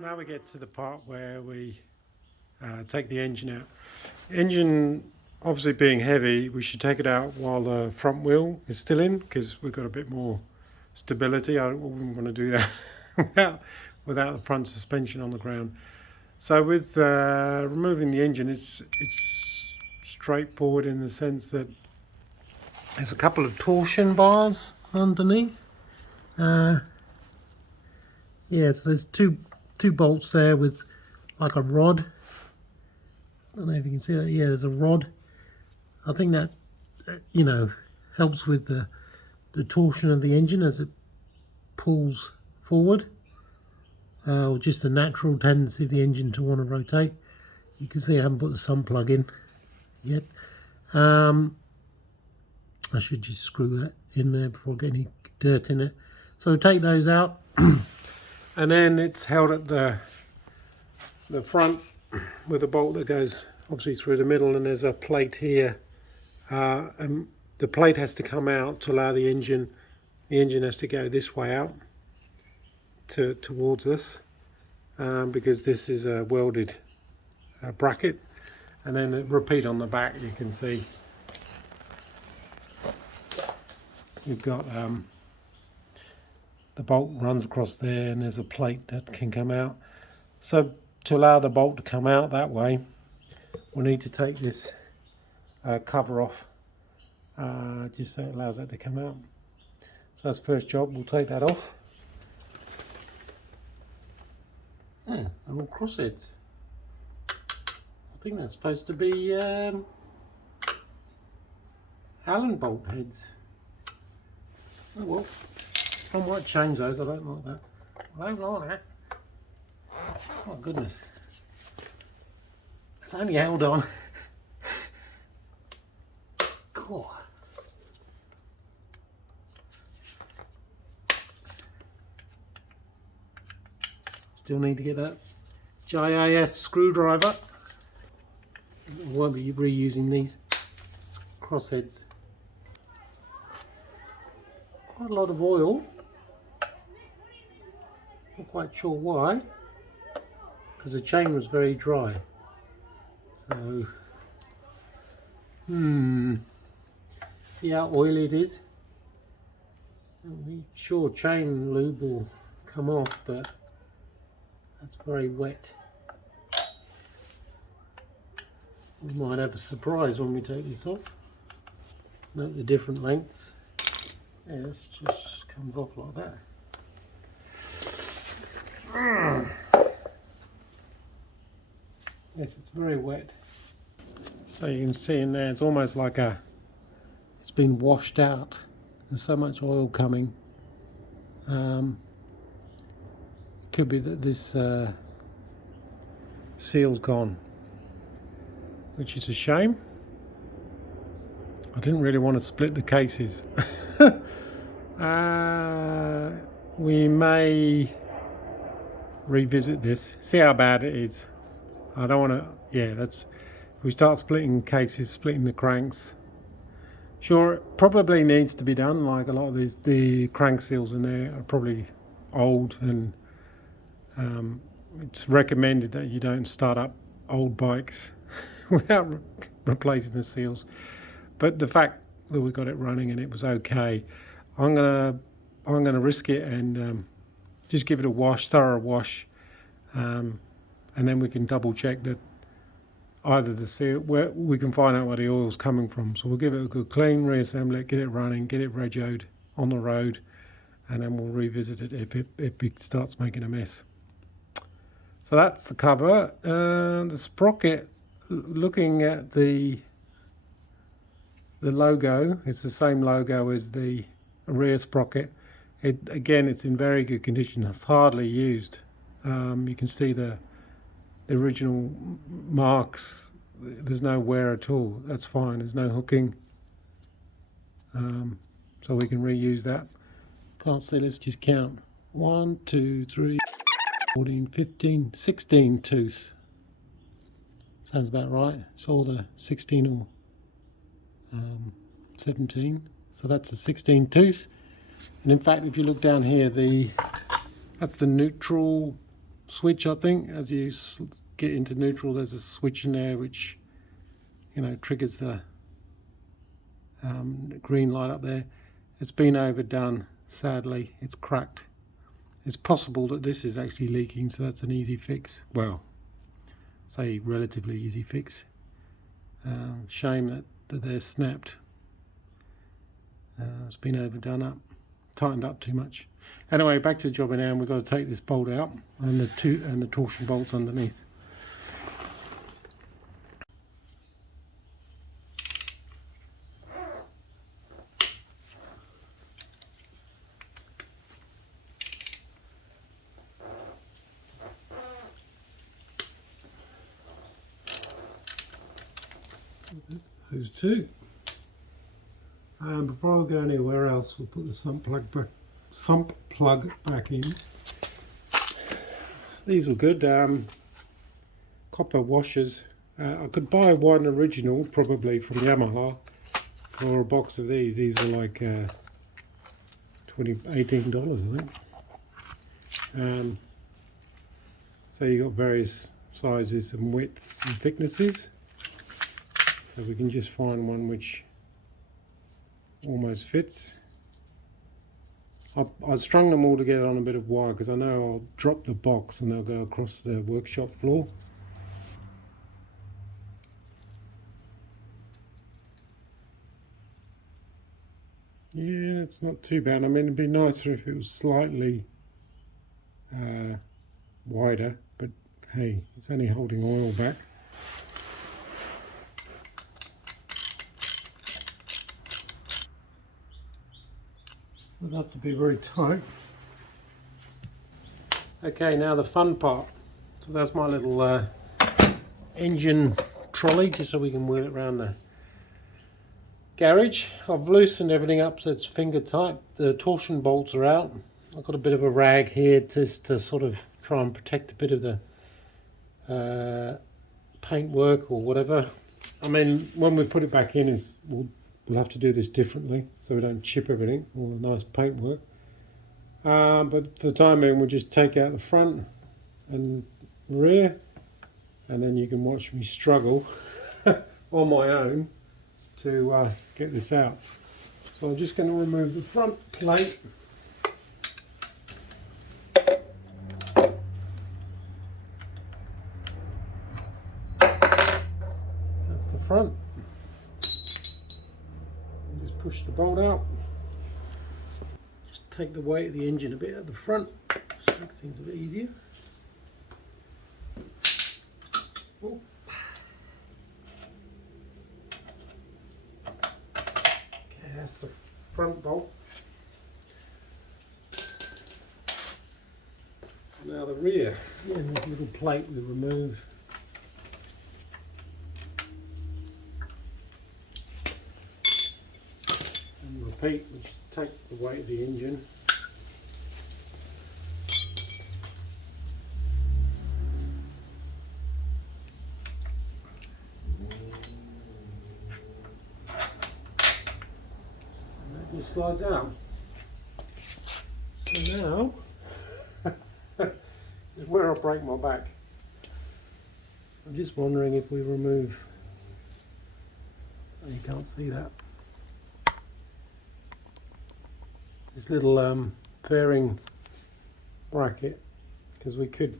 Now we get to the part where we take the engine out. Engine obviously being heavy, we should take it out while the front wheel is still in, because we've got a bit more stability. I wouldn't want to do that without the front suspension on the ground. So with removing the engine, it's straightforward in the sense that there's a couple of torsion bars underneath. Yeah, so there's two bolts there with like a rod. I don't know if you can see that. Yeah, there's a rod. I think that helps with the torsion of the engine as it pulls forward, or just a natural tendency of the engine to want to rotate. You can see I haven't put the sun plug in yet. I should just screw that in there before I get any dirt in it. So take those out. And then it's held at the front with a bolt that goes obviously through the middle, and there's a plate here, and the plate has to come out to allow the engine has to go this way out towards us, because this is a welded bracket. And then the repeat on the back, you can see you've got the bolt runs across there, and there's a plate that can come out. So to allow the bolt to come out that way, we'll need to take this cover off, just so it allows that to come out. So that's the first job. We'll take that off. Yeah, and all crossheads. I think that's supposed to be Allen bolt heads. Oh well. I might change those, I don't like that. I don't like that. Oh goodness. It's only held on. Cool. Still need to get that JIS screwdriver. I won't be reusing these crossheads. Quite a lot of oil. Not quite sure why, because the chain was very dry. So, see how oily it is? I'm sure chain lube will come off, but that's very wet. We might have a surprise when we take this off. Note the different lengths. Yeah, this just comes off like that. Yes, it's very wet. So you can see in there, it's almost like it's been washed out. There's so much oil coming. It could be that this seal's gone, which is a shame. I didn't really want to split the cases. We may revisit this, see how bad it is. I don't want to, if we start splitting cases, splitting the cranks. Sure, it probably needs to be done. Like a lot of the crank seals in there are probably old, and it's recommended that you don't start up old bikes without replacing the seals. But the fact that we got it running and it was okay, I'm gonna risk it and just give it a wash, thorough wash, and then we can double check that either the seal, where we can find out where the oil's coming from. So we'll give it a good clean, reassemble it, get it running, get it regoed on the road, and then we'll revisit it if it starts making a mess. So that's the cover. The sprocket, looking at the logo, it's the same logo as the rear sprocket. Again, it's in very good condition. It's hardly used. You can see the original marks. There's no wear at all. That's fine. There's no hooking, so we can reuse that. Can't see. Let's just count. 1, 2, 3, 14, 15, 16 tooth. Sounds about right. It's all the 16 or 17. So that's a 16 tooth. And in fact, if you look down here, that's the neutral switch, I think. As you get into neutral, there's a switch in there which, you know, triggers the green light up there. It's been overdone, sadly. It's cracked. It's possible that this is actually leaking, so that's an easy fix. Well, say relatively easy fix. Shame that they're snapped. It's been overdone up, tightened up too much. Anyway, back to the job now, and we've got to take this bolt out and the torsion bolts underneath. That's those two. And before I go anywhere else, we'll put the sump plug back in. These were good. Copper washers. I could buy one original, probably from Yamaha, for a box of these. These were like $18, I think. So you got various sizes and widths and thicknesses. So we can just find one which almost fits. I strung them all together on a bit of wire because I know I'll drop the box and they'll go across the workshop floor. Yeah, it's not too bad. I mean, it'd be nicer if it was slightly wider, but hey, it's only holding oil back. Doesn't have to be very tight. Okay, now the fun part. So that's my little engine trolley, just so we can wheel it around the garage. I've loosened everything up so it's finger tight. The torsion bolts are out. I've got a bit of a rag here just to sort of try and protect a bit of the paintwork or whatever. I mean, when we put it back in, we'll have to do this differently so we don't chip everything, all the nice paintwork. But for the time being, we'll just take out the front and rear, and then you can watch me struggle on my own to get this out. So I'm just going to remove the front plate. That's the front. Just push the bolt out. Just take the weight of the engine a bit at the front. Just makes things a bit easier. Oh. Okay, that's the front bolt. Now the rear. Again, this little plate we remove. And repeat, we just take the weight of the engine. Just slides out. So now is where I break my back. I'm just wondering if we remove, oh, you can't see that, this little fairing bracket, because we could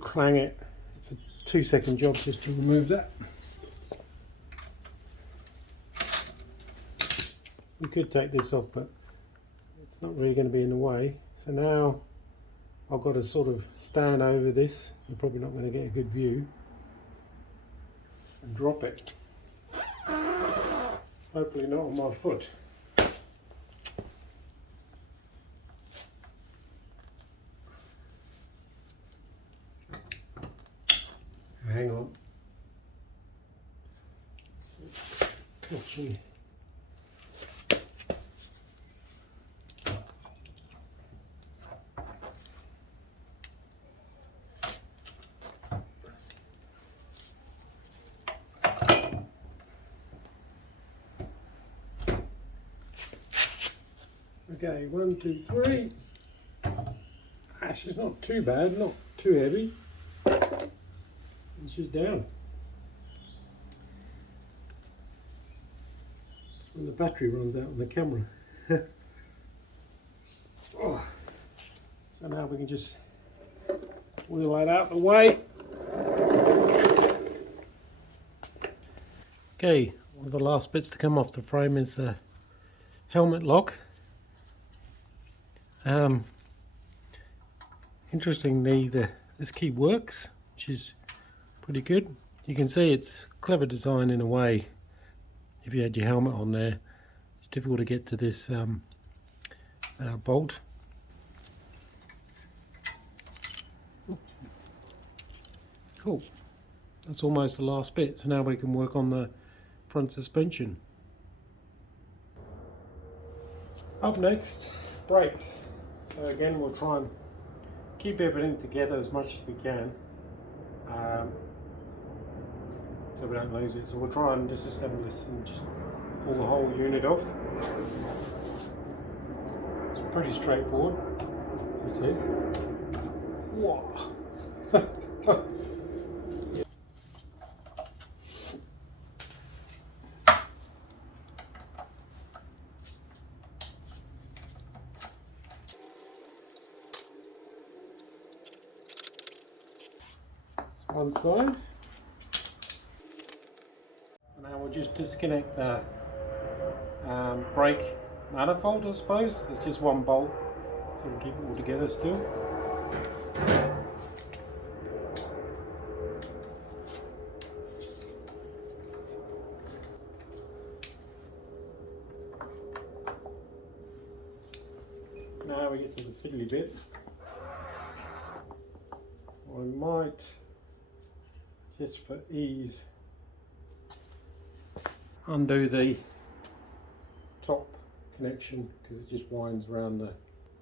clang it. It's a 2-second job just to remove that. We could take this off, but it's not really going to be in the way. So now I've got to sort of stand over this. You're probably not going to get a good view. And drop it. Hopefully not on my foot. Hang on. Catching. Okay, 1, 2, 3. Actually, it's not too bad, not too heavy. And she's down. It's when the battery runs out on the camera. Oh. So now we can just wheel that out the way. Okay, one of the last bits to come off the frame is the helmet lock. Interestingly, this key works, which is pretty good. You can see it's clever design in a way. If you had your helmet on there, it's difficult to get to this bolt. Cool. That's almost the last bit, so now we can work on the front suspension. Up next, brakes. So again, we'll try and keep everything together as much as we can, so we don't lose it. So we'll try and disassemble this and just pull the whole unit off. It's pretty straightforward, this is. Whoa. One side. Now we'll just disconnect the brake manifold, I suppose. There's just one bolt, so we'll keep it all together still. Now we get to the fiddly bit. I might, just for ease, undo the top connection because it just winds around the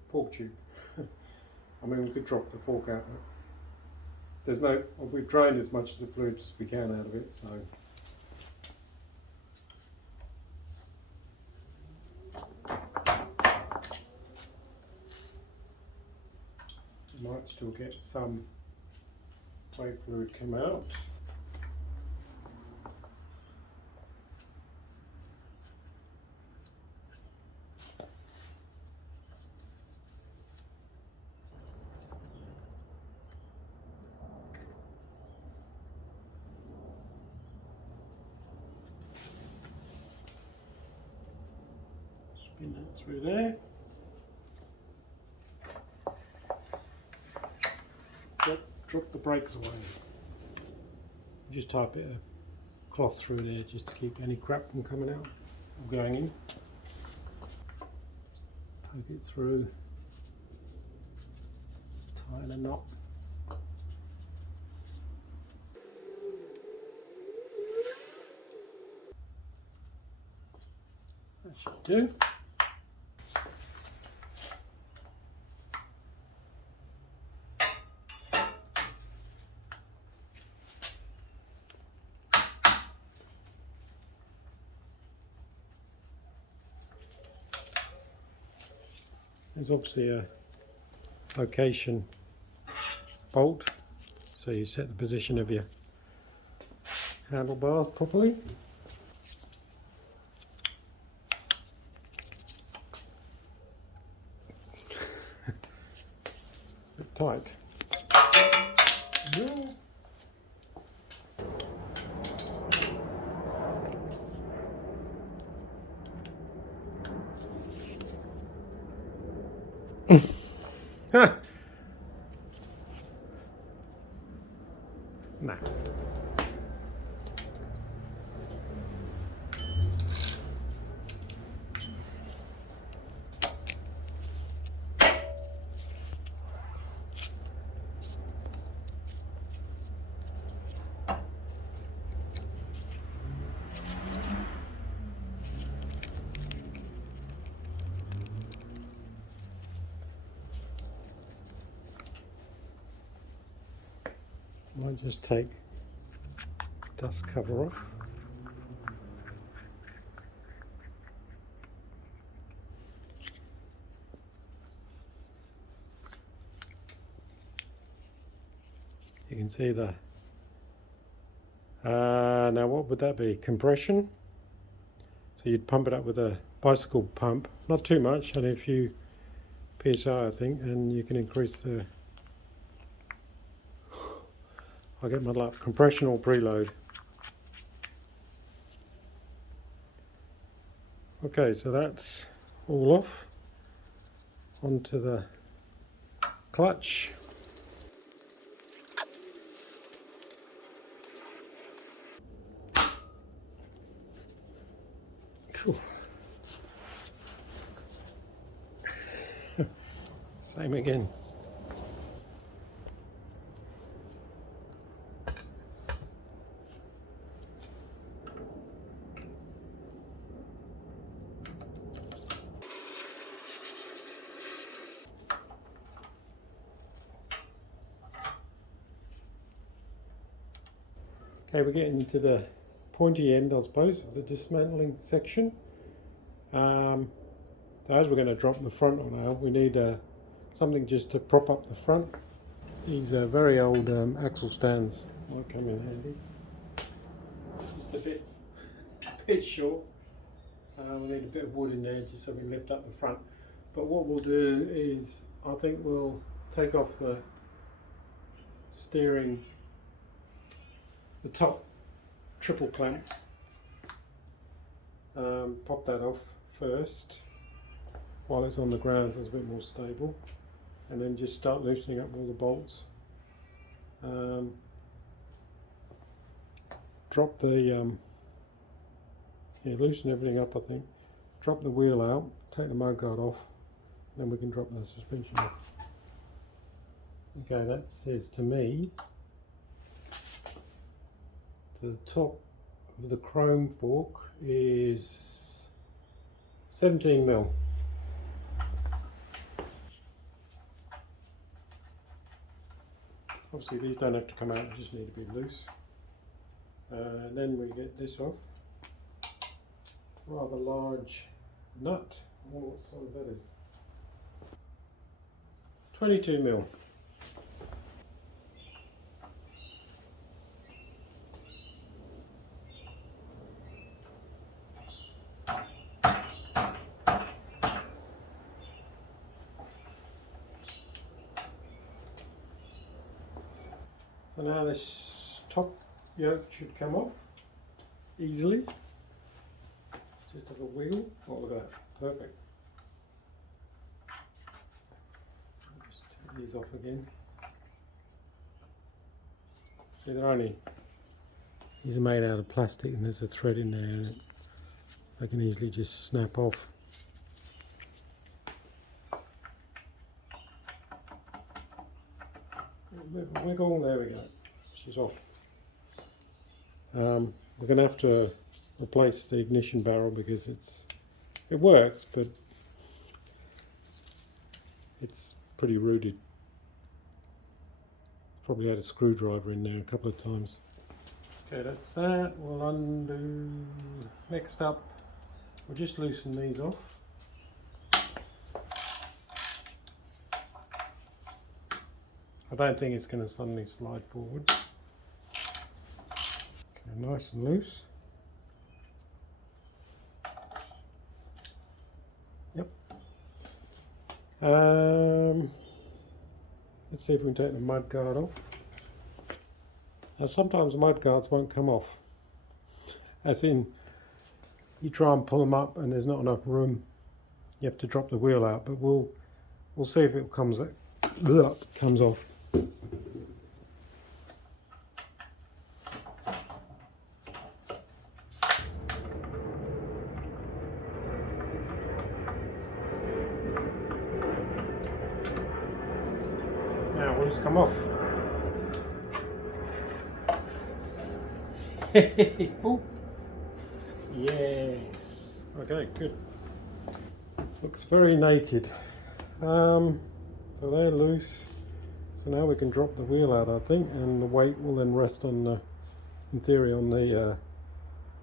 fork tube. I mean, we could drop the fork out, but there's no, we've drained as much of the fluid as we can out of it, so. You might still get some brake fluid come out. Spin that through there. Drop the brakes away. Just tie a bit of cloth through there just to keep any crap from coming out or going in. Poke it through. Just tie the knot. That should do. There's obviously a location bolt, so you set the position of your handlebar properly. It's a bit tight. Nah. Might just take dust cover off. You can see the now what would that be? Compression. So you'd pump it up with a bicycle pump, not too much, only a few psi I think, and you can increase the, I'll get muddled up, compression or preload. Okay, so that's all off. Onto the clutch. Phew. Same again. Okay, we're getting to the pointy end, I suppose, of the dismantling section. So as we're going to drop the front on now, we need something just to prop up the front. These are very old axle stands might come in handy. Just a bit short. We need a bit of wood in there just so we can lift up the front. But what we'll do is, I think we'll take off the steering, the top triple clamp, pop that off first while it's on the ground so it's a bit more stable, and then just start loosening up all the bolts. Drop the loosen everything up I think, drop the wheel out, take the mudguard off, then we can drop the suspension off. Okay, that says to me the top of the chrome fork is 17mm. Obviously these don't have to come out, they just need to be loose. And then we get this off. Rather large nut. I wonder what size that is. 22mm. So now this top yoke should come off easily. Just have a wiggle. Oh, look at that. Perfect. Just take these off again. See, these are made out of plastic and there's a thread in there and they can easily just snap off. Wiggle, there we go, she's off. We're going to have to replace the ignition barrel because it works, but it's pretty rooted. Probably had a screwdriver in there a couple of times. Okay, that's that. We'll undo. Next up, we'll just loosen these off. I don't think it's going to suddenly slide forward. Okay, nice and loose. Yep. Let's see if we can take the mud guard off. Now sometimes mud guards won't come off. As in, you try and pull them up and there's not enough room. You have to drop the wheel out, but we'll see if it comes off. Now will this come off? Oh. Yes. Okay, good. Looks very naked. So they're loose. So now we can drop the wheel out, I think, and the weight will then rest on the, in theory, on the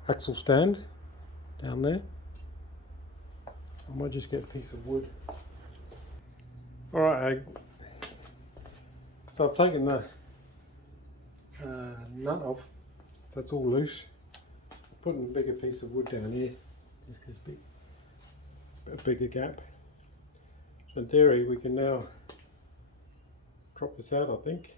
axle stand down there. I might just get a piece of wood. Alright, so I've taken the nut off, so that's all loose. Putting a bigger piece of wood down here, just because it's a bigger gap. So in theory we can now drop this out, I think.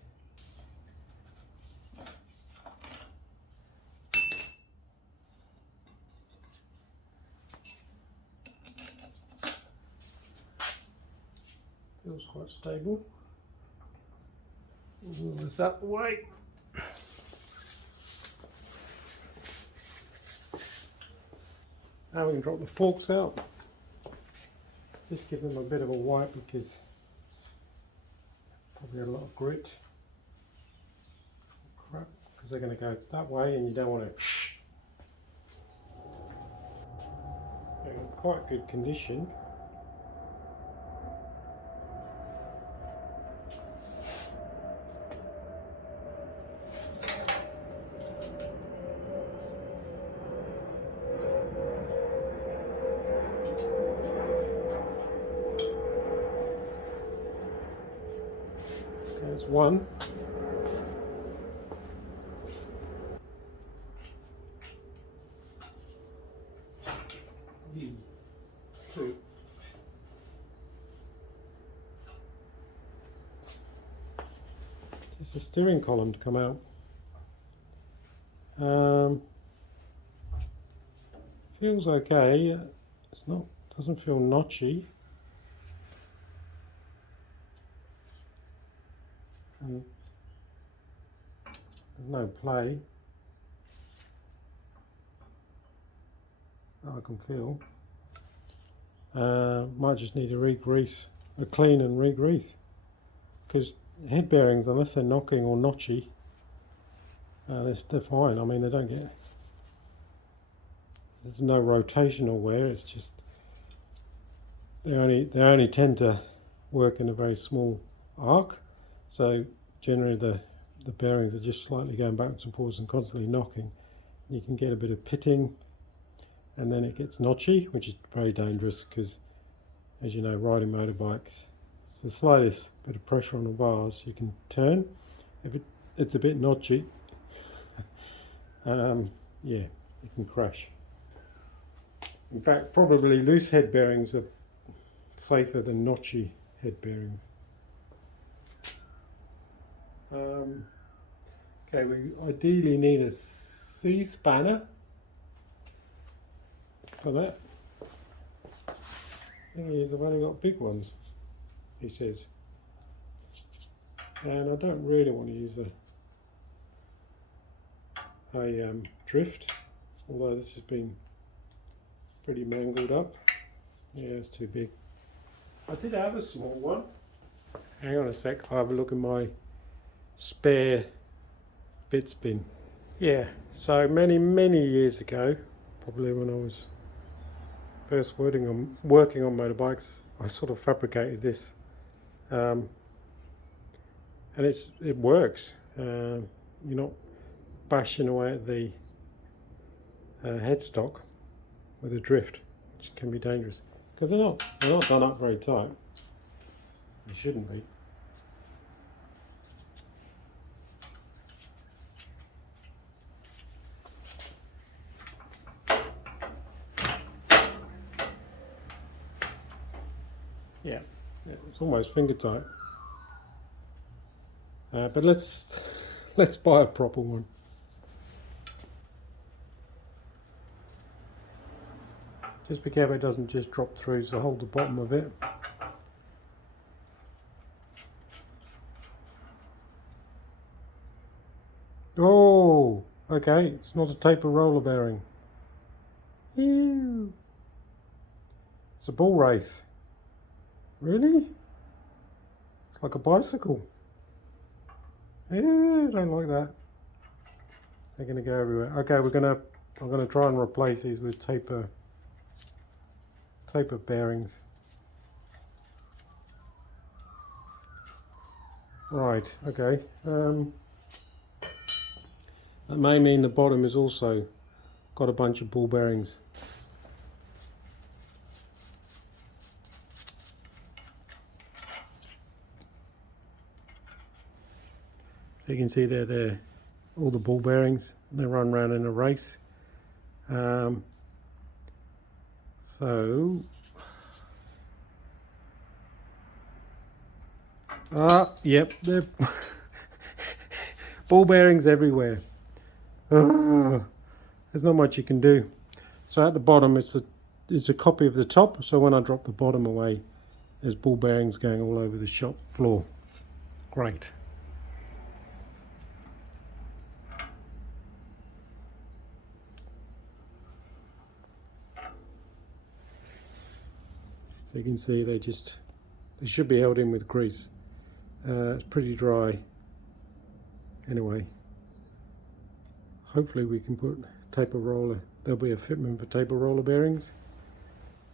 Feels quite stable. We'll move this out the way. Now we can drop the forks out. Just give them a bit of a wipe because probably a lot of grit. Crap, because they're going to go that way and you don't want to. They're in quite good condition. There's one. Two. Just a steering column to come out. Feels okay. It's not. Doesn't feel notchy. And there's no play that I can feel. Might just need a re-grease, a clean and re-grease, because head bearings, unless they're knocking or notchy, they're fine. I mean, they don't get, there's no rotational wear. It's just they only tend to work in a very small arc. So generally the bearings are just slightly going backwards and forwards and constantly knocking. You can get a bit of pitting and then it gets notchy, which is very dangerous because, as you know, riding motorbikes, it's the slightest bit of pressure on the bars you can turn. If it's a bit notchy, yeah, you can crash. In fact, probably loose head bearings are safer than notchy head bearings. Okay, we ideally need a C-spanner for that. Thing is, I've only got big ones, he says, and I don't really want to use a drift, although this has been pretty mangled up. Yeah, it's too big. I did have a small one. Hang on a sec, I'll have a look in my spare bits bin. Yeah, so many years ago, probably when I was first working on motorbikes, I sort of fabricated this, and it works. You're not bashing away at the headstock with a drift, which can be dangerous because they're not done up very tight. They shouldn't be. Yeah, it's almost finger tight. But let's buy a proper one. Just be careful it doesn't just drop through, so hold the bottom of it. Oh, okay, it's not a taper roller bearing. Ew. It's a bull race. Really? It's like a bicycle. Yeah, I don't like that. They're going to go everywhere. Okay, I'm going to try and replace these with taper bearings. Right, okay. That may mean the bottom is also got a bunch of ball bearings. So you can see they're there. all the ball bearings. They run around in a race. Yep, they're ball bearings everywhere. There's not much you can do. So at the bottom it's a copy of the top, so when I drop the bottom away, there's ball bearings going all over the shop floor. Great. So you can see they should be held in with grease. It's pretty dry. Anyway, hopefully we can put taper roller. There'll be a fitment for taper roller bearings.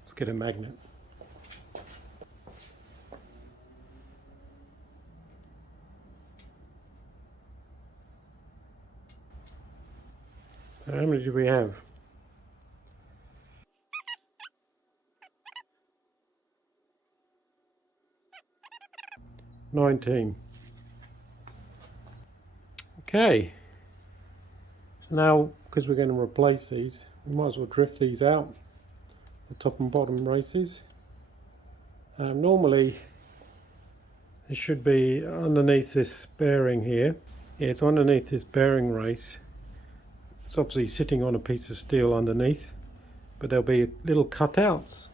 Let's get a magnet. So how many do we have? 19. Okay, so now because we're going to replace these, we might as well drift these out, the top and bottom races. Normally it should be underneath this bearing here. Yeah, it's underneath this bearing race. It's obviously sitting on a piece of steel underneath, but there'll be little cutouts,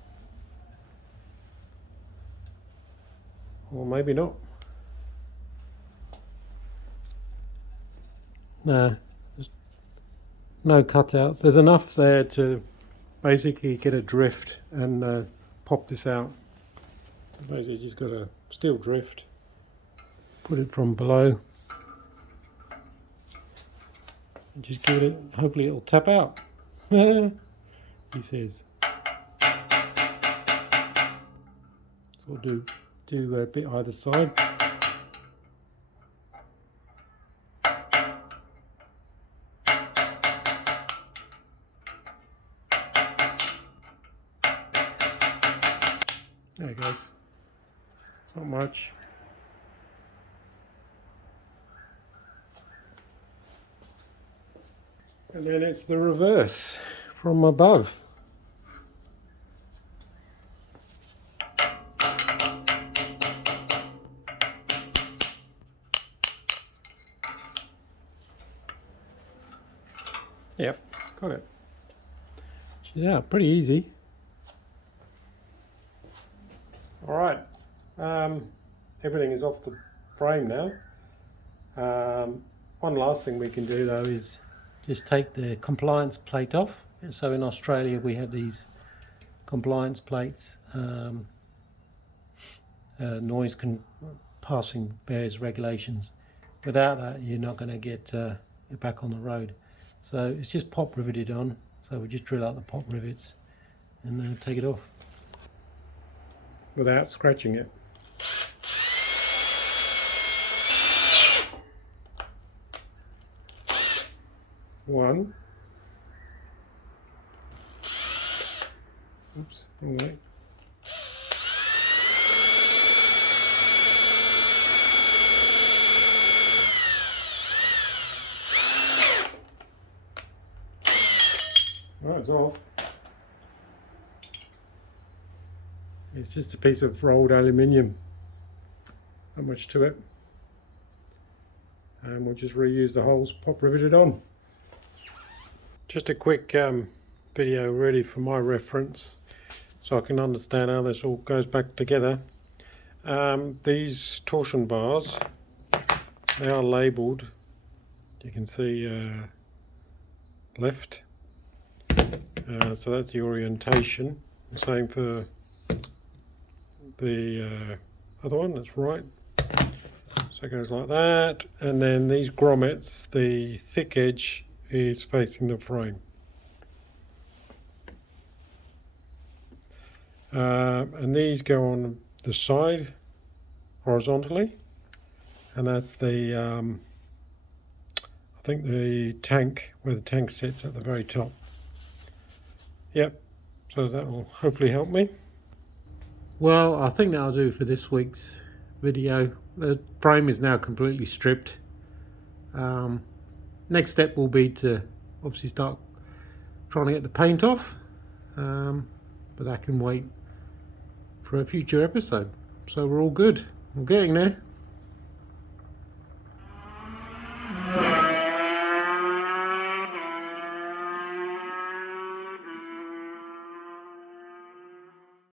or maybe not. No, there's no cutouts. There's enough there to basically get a drift and pop this out. Basically just got a steel drift, put it from below, and just give it, hopefully it'll tap out. He says. So we'll do a bit either side. There it goes. Not much. And then it's the reverse from above. Yep, got it. She's out, pretty easy. All right, everything is off the frame now. One last thing we can do though is just take the compliance plate off. So in Australia we have these compliance plates, noise passing various regulations. Without that you're not going to get it back on the road. So it's just pop riveted on. So we just drill out the pop rivets and take it off without scratching it. One. Oops, wrong way. Well, it's off. It's just a piece of rolled aluminium. Not much to it. And we'll just reuse the holes pop riveted on. Just a quick video really for my reference, so I can understand how this all goes back together. These torsion bars, they are labelled. You can see left. So that's the orientation. Same for the other one, that's right. So it goes like that, and then these grommets, the thick edge is facing the frame. And these go on the side horizontally, and that's the I think the tank, where the tank sits at the very top. Yep, so that will hopefully help me. Well, I think that'll do for this week's video. The frame is now completely stripped. Next step will be to obviously start trying to get the paint off, but that can wait for a future episode. So we're all good. We're getting there.